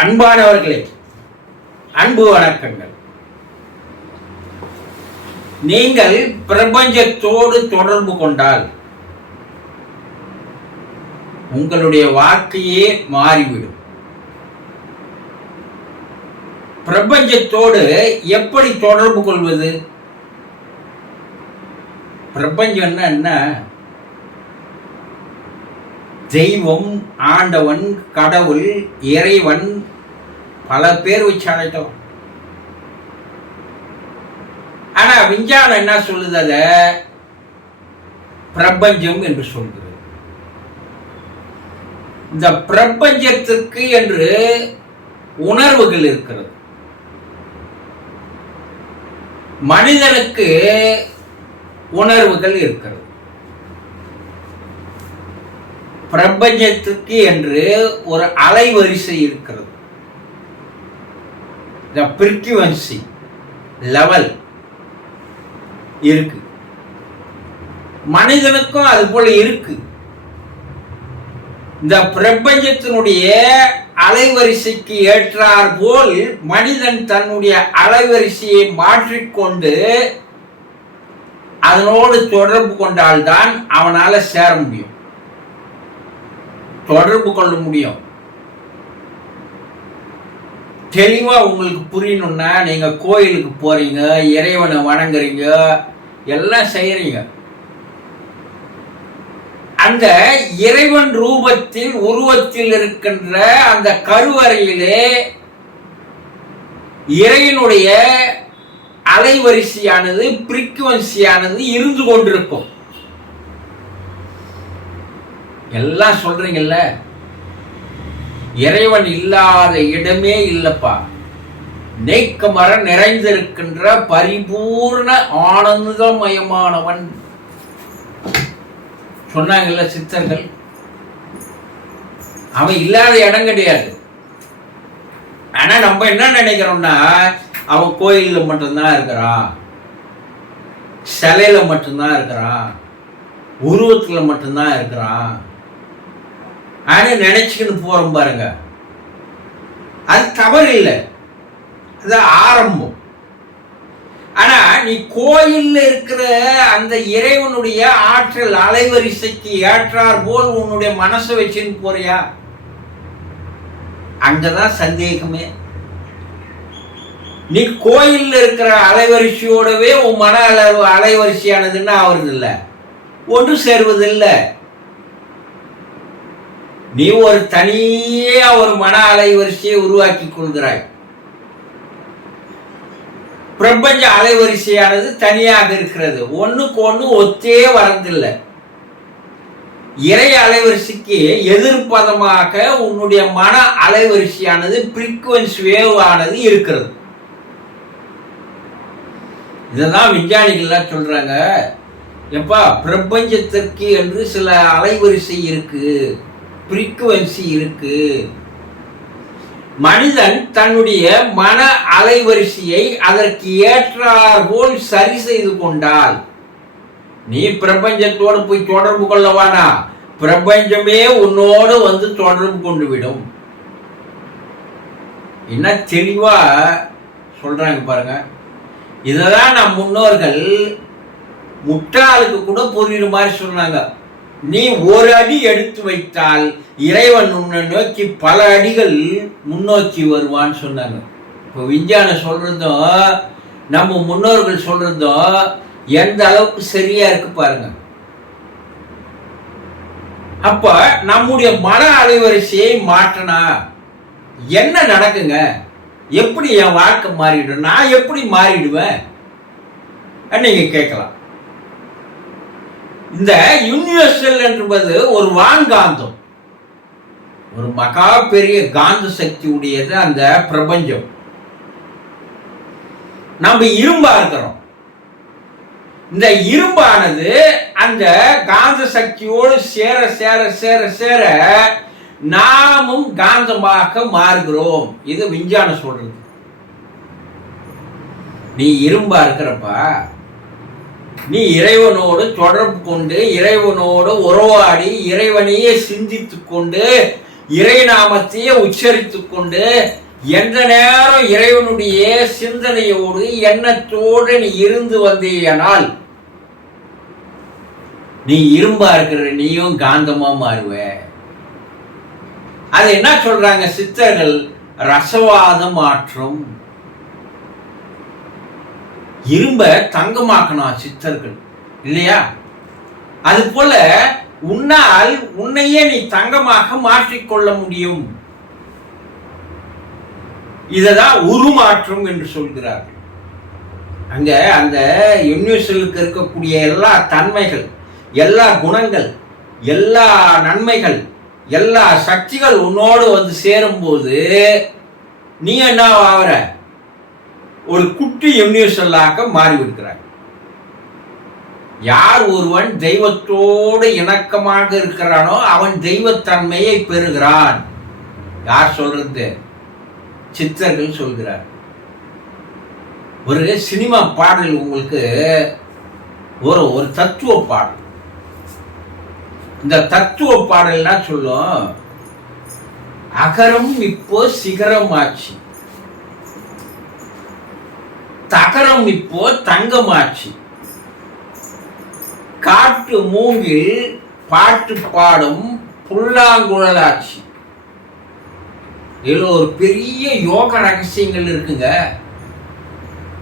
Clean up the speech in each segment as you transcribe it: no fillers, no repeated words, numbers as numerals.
அன்பானவர்களே, அன்பு வணக்கங்கள். நீங்கள் பிரபஞ்சத்தோடு தொடர்பு கொண்டால் உங்களுடைய வாழ்க்கையே மாறிவிடும். பிரபஞ்சத்தோடு எப்படி தொடர்பு கொள்வது? பிரபஞ்சம்னா என்ன? தெய்வம், ஆண்டவன், கடவுள், இறைவன், பல பேர் வச்சு அழைக்கலாம். ஆனா விஞ்ஞானம் என்ன சொல்லுது? அத பிரபஞ்சம் என்று சொல்கிறது. இந்த பிரபஞ்சத்திற்கு என்று உணர்வுகள் இருக்கிறது. மனிதனுக்கு உணர்வுகள் இருக்கிறது. பிரபஞ்சத்துக்கு என்று ஒரு அலைவரிசை இருக்கிறது. ஃப்ரீக்வன்சி லெவல் இருக்கு. மனிதனுக்கும் அது போல இருக்கு. இந்த பிரபஞ்சத்தினுடைய அலைவரிசைக்கு ஏற்றார் போல் மனிதன் தன்னுடைய அலைவரிசையை மாற்றிக்கொண்டு அதனோடு தொடர்பு கொண்டால்தான் அவனால சேர முடியும், தொடர்பு கொள்ள முடியும். தெளிவா உங்களுக்கு புரியணும்னா நீங்க கோயிலுக்கு போறீங்க, இறைவனை வணங்குறீங்க, எல்லாம் செய்யறீங்க. அந்த இறைவன் ரூபத்தில் உருவத்தில் இருக்கின்ற அந்த கருவறையிலே இறைவனுடைய அலைவரிசையானது, ஃப்ரீக்வன்சியானது இருந்து கொண்டிருக்கும். எல்லாம் சொல்றீங்கல்ல, இறைவன் இல்லாத இடமே இல்லப்பா. நேக்கமர நிறைந்திருக்கின்ற பரிபூர்ண ஆனந்தமயமானவன் சொன்னாங்கல்ல சித்தர்கள். அவன் இல்லாத இடம் கிடையாது. ஆனா நம்ம என்ன நினைக்கிறோம்னா, அவன் கோயில்ல மட்டும்தான் இருக்கிறான், சிலையில மட்டும்தான் இருக்கிறான், உருவத்துல மட்டும்தான் இருக்கிறான் ஆனா நினைச்சுக்கின்னு போறோம் பாருங்க. அது தவறு இல்லை, அது ஆரம்பம். ஆனா நீ கோயில்ல இருக்கிற அந்த இறைவனுடைய ஆற்றல் அலைவரிசைக்கு ஏற்றார் போல் உன்னுடைய மனசை வச்சுன்னு போறியா? அங்கதான் சந்தேகமே. நீ கோயில்ல இருக்கிற அலைவரிசையோடவே உன் மன அளவு அலைவரிசையானதுன்னா ஆவறது இல்லை, ஒன்று சேருவதில்லை. நீ ஒரு தனியே ஒரு மன அலைவரிசையை உருவாக்கி கொள்கிறாய். பிரபஞ்ச அலைவரிசையானது தனியாக இருக்கிறது, ஒண்ணுக்கு ஒண்ணு ஒத்தே வரதில்லை. இறை அலைவரிசைக்கு எதிர்ப்பதமாக உன்னுடைய மன அலைவரிசையானது ஃப்ரீக்வன்சி வேவ் ஆனது இருக்கிறது. இதுதான் விஞ்ஞானிகள்லாம் சொல்றாங்க, எப்பா பிரபஞ்சத்திற்கு என்று சில அலைவரிசை இருக்கு, ஃப்ரீக்வன்சி இருக்கு. மனிதன் தன்னுடைய மன அலைவரிசையை அதற்கு ஏற்றார் போல் சரி செய்து கொண்டால் நீ பிரபஞ்சத்தோடு போய் தொடர்பு கொள்ளவானா, பிரபஞ்சமே உன்னோடு வந்து தொடர்பு கொண்டு விடும். என்ன தெளிவா சொல்றாங்க பாருங்க. இதெல்லாம் நம் முன்னோர்கள் முட்டாளுக்கு கூட புரியுற மாதிரி சொன்னாங்க. நீ ஒரு அடி எடுத்து வைத்தால் இறைவன் உன்னை நோக்கி பல அடிகள் முன்னோக்கி வருவான்னு சொன்னாங்க. இப்போ விஞ்ஞானம் சொல்றதும் நம்ம முன்னோர்கள் சொல்றதும் எந்த அளவுக்கு சரியா இருக்கு பாருங்க. அப்ப நம்முடைய மன அலைவரிசையை மாற்றினா என்ன நடக்குங்க? எப்படி என் வாழ்க்கை மாறிடும், நான் எப்படி மாறிடுவேன் நீங்க கேட்கலாம். இந்த யூனிவர்சல் என்பது ஒரு வான்காந்தம், ஒரு மகா பெரிய காந்த சக்தி உடையது அந்த பிரபஞ்சம். நம்ம இரும்பா இருக்கிறோம். இந்த இரும்பானது அந்த காந்த சக்தியோடு சேர சேர சேர சேர நாமும் காந்தமாக மாறுகிறோம். இது விஞ்ஞானம் சொல்றது. நீ இரும்பா இருக்கிறப்பா, நீ இறைவனோடு தொடர்பு கொண்டு இறைவனோடு உறவாடி இறைவனையே சிந்தித்து கொண்டு இறை நாமத்தையே உச்சரித்துக் கொண்டு எந்த நேரம் இறைவனுடைய சிந்தனையோடு எண்ணத்தோடு நீ இருந்து வந்தேயானால் நீ இரும்பா இருக்கிற நீயும் காந்தமா மாறுவ. அது என்ன சொல்றாங்க சித்தர்கள்? ரசவாத மாற்றம். இரும்ப தங்கமாக்கணும் சித்தர்கள் இல்லையா? அது போல உன்னால் உன்னையே நீ தங்கமாக மாற்றிக்கொள்ள முடியும். இததான் உருமாற்றம் என்று சொல்கிறார்கள். அங்க அந்த யூனிவர்சலுக்கு இருக்கக்கூடிய எல்லா தன்மைகள், எல்லா குணங்கள், எல்லா நன்மைகள், எல்லா சக்திகள் உன்னோடு வந்து சேரும்போது நீ என்ன ஆகிற? ஒரு குட்டி யூனிவர்சலாக மாறிவிடுகிறாய். யார் ஒருவன் தெய்வத்தோடு இணக்கமாக இருக்கிறானோ அவன் தெய்வத்தன்மையை பெறுகிறான். யார் சொல்றது? சித்தர்கள் சொல்கிறார். ஒரு சினிமா பாடல் உங்களுக்கு ஒரு தத்துவ பாடல். இந்த தத்துவ பாடல்னா சொல்லும், அகரம் இப்போ சிகரம் ஆச்சு, தகரம் இப்போ தங்கமாச்சு, காட்டு மூங்கில் பாட்டு பாடும் புல்லாங்குழலாச்சு. இதுல ஒரு பெரிய யோக ரகசியங்கள் இருக்குங்க.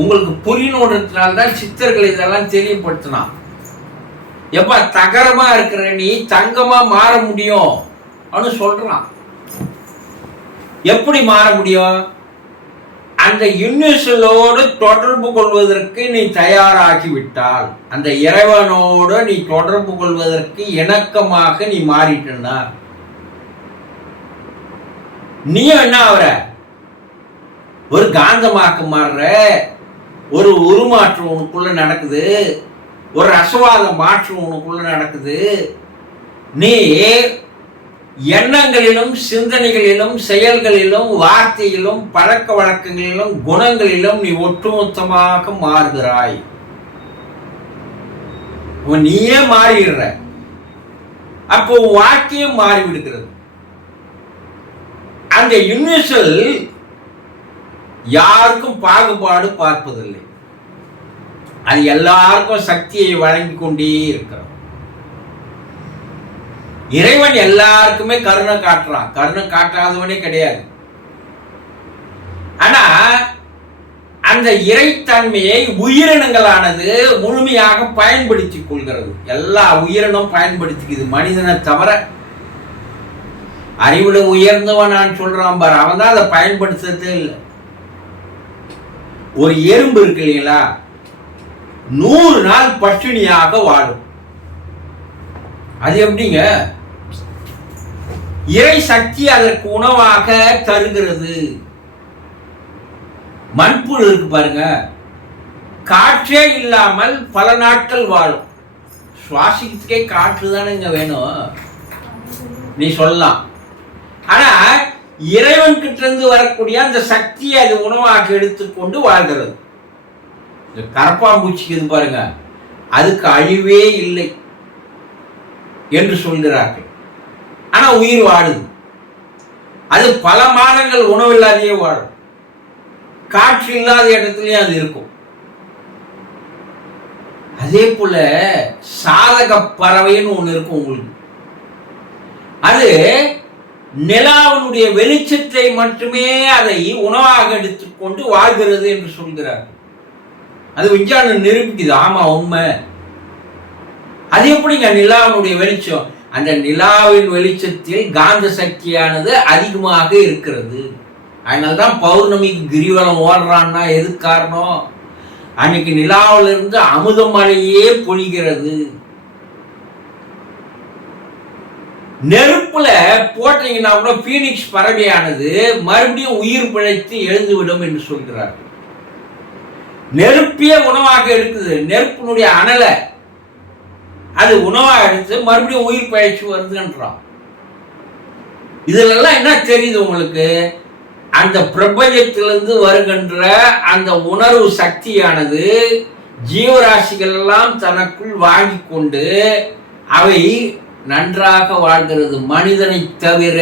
உங்களுக்கு புரியணுன்றதுனால்தான் சித்தர்கள் இதெல்லாம் தெரியப்படுத்தினான். எப்ப தகரமா இருக்கிற நீ தங்கமா மாற முடியும் அப்படின்னு சொல்றான். எப்படி மாற முடியும்? அந்த யூனிவர்சலோடு தொடர்பு கொள்வதற்கு நீ தயாராகி விட்டால், அந்த இறைவனோடு நீ தொடர்பு கொள்வதற்கு இணக்கமாக நீ மாறிட்டா நீ என்ன ஆகுற? ஒரு காந்தமாக்க மாறுற. ஒரு உருமாற்றம் உனக்குள்ள நடக்குது, ஒரு ரசவாத மாற்றம் உனக்குள்ள நடக்குது. நீ எண்ணங்களிலும் சிந்தனைகளிலும் செயல்களிலும் வார்த்தையிலும் பழக்க வழக்கங்களிலும் குணங்களிலும் நீ ஒட்டுமொத்தமாக மாறுகிறாய். நீயே மாறிடுற. அப்போ வாக்கியம் மாறிவிடுகிறது. அந்த யூனிவர்சல் யாருக்கும் பாகுபாடு பார்ப்பதில்லை. அது எல்லாருக்கும் சக்தியை வழங்கி கொண்டே இருக்கிறான். இறைவன் எல்லாருக்குமே கருணை காட்டுறான். கருணை காட்டாதவனே கிடையாது. ஆனா அந்த இறைத்தன்மையை உயிரினங்களானது முழுமையாக பயன்படுத்திக் கொள்கிறது. எல்லா உயிரினம் பயன்படுத்திக்குது, மனிதனை தவிர. அறிவுல உயர்ந்தவன் நான் சொல்றான் பாரு, அவன் தான் அதை பயன்படுத்துறதே இல்லை. ஒரு எறும்பு இருக்கு இல்லைங்களா, 100 நாள் பட்டினியாக வாழும். அது எப்படிங்க? இறை சக்தி அதற்கு உணவாக தருகிறது. மண்புழு இருக்கு பாருங்க, காற்றே இல்லாமல் பல நாட்கள் வாழும். சுவாசிக்கே காற்று தானேங்க வேணும், நீ சொல்லலாம். ஆனா இறைவன் கிட்ட இருந்து வரக்கூடிய அந்த சக்தியை அது உணவாக எடுத்துக்கொண்டு வாழ்கிறது. கரப்பாம்பூச்சிக்கு இது பாருங்க, அதுக்கு அழிவே இல்லை என்று சொல்கிறார்கள். ஆனா உயிர் வாழுது. அது பல மாதங்கள் உணவில்லாதையே வாழும். காற்று இல்லாத இடத்துலயும் அது இருக்கும். அதே போல சாதக பறவைன்னு ஒண்ணு இருக்கும் உங்களுக்கு. அது நிலாவினுடைய வெளிச்சத்தை மட்டுமே அதை உணவாக எடுத்துக்கொண்டு வாழ்கிறது என்று சொல்கிறார். அது விஞ்ஞானம் நிரூபிக்குது. ஆமா, உண்மை. அது எப்படிங்க நிலாவினுடைய வெளிச்சம்? அந்த நிலாவின் வெளிச்சத்தில் காந்த சக்தியானது அதிகமாக இருக்கிறது. அதனால்தான் பௌர்ணமிக்கு கிரிவலம் ஓடுறான்னா எது காரணம்? அன்னைக்கு நிலாவில இருந்து அமுத மழையே பொழிகிறது. நெருப்புல போட்டீங்கன்னா கூட பீனிக்ஸ் பறவையானது மறுபடியும் உயிர் பிழைத்து எழுந்துவிடும் என்று சொல்கிறார். நெருப்பிய உணவாக எடுக்குது. நெருப்பினுடைய அனலை அது உணவாக எடுத்து மறுபடியும் உயிர் பிழைச்சு வருதுன்றான். இதுல எல்லாம் என்ன தெரியுது உங்களுக்கு? அந்த பிரபஞ்சத்திலிருந்து வருகின்ற அந்த உணர்வு சக்தியானது ஜீவராசிகள் எல்லாம் தனக்குள் வாங்கி கொண்டு அவை நன்றாக வாழ்கிறது, மனிதனை தவிர.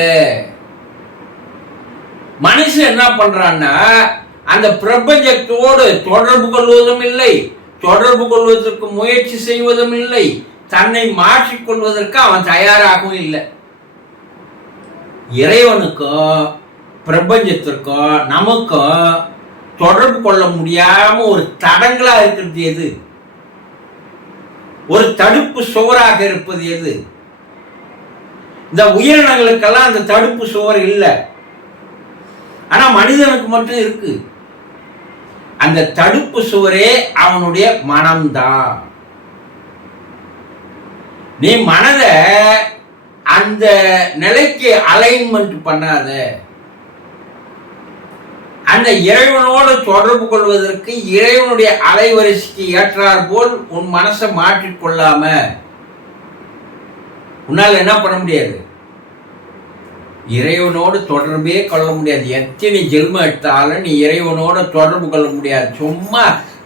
மனுஷன் என்ன பண்றான்னா அந்த பிரபஞ்சத்தோடு தொடர்பு கொள்வதும் இல்லை, தொடர்பு கொள்வதற்கு முயற்சி செய்வதும் இல்லை, தன்னை மாற்றிக்கொள்வதற்கு அவன் தயாராகவும் இல்லை. இறைவனுக்கும் பிரபஞ்சத்திற்கும் நமக்கும் தொடர்பு கொள்ள முடியாம ஒரு தடங்களா இருக்கிறது எது? ஒரு தடுப்பு சுவராக இருப்பது எது? இந்த உயிரினங்களுக்கெல்லாம் அந்த தடுப்பு சுவர் இல்லை, ஆனா மனிதனுக்கு மட்டும் இருக்கு. அந்த தடுப்பு சுவரே அவனுடைய மனம்தான். நீ மனதை அந்த நிலைக்கு அலைன்மெண்ட் பண்ணாத. அந்த இறைவனோடு தொடர்பு கொள்வதற்கு இறைவனுடைய அலைவரிசைக்கு ஏற்றார் போல் உன் மனசை மாற்றிக்கொள்ளாம உன்னால் என்ன பண்ண முடியாது? இறைவனோடு தொடர்பே கொள்ள முடியாது. எத்தனை ஜென்மம் எடுத்தாலும் நீ இறைவனோட தொடர்பு கொள்ள முடியாது. சும்மா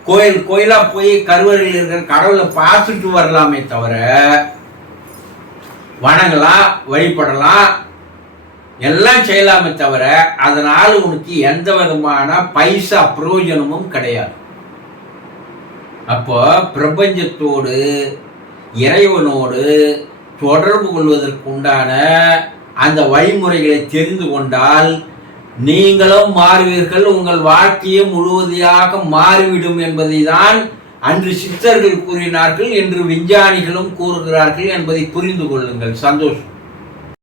கோயிலா போய் கருவறையில் இருக்கிற கடவுளை பார்த்துட்டு வரலாமே தவிர, வணங்கலாம், வழிபடலாம், எல்லாம் செய்யலாமே தவிர அதனால உனக்கு எந்த விதமான பைசா பிரயோஜனமும் கிடையாது. அப்போ பிரபஞ்சத்தோடு இறைவனோடு தொடர்பு கொள்வதற்கு உண்டான அந்த வழிமுறைகளை தெரிந்து கொண்டால் நீங்களும் மாறுவீர்கள், உங்கள் வாழ்க்கையை முழுவதையாக மாறிவிடும் என்பதை தான் அன்று சித்தர்கள் கூறினார்கள், என்று விஞ்ஞானிகளும் கூறுகிறார்கள் என்பதை புரிந்து கொள்ளுங்கள். சந்தோஷம்.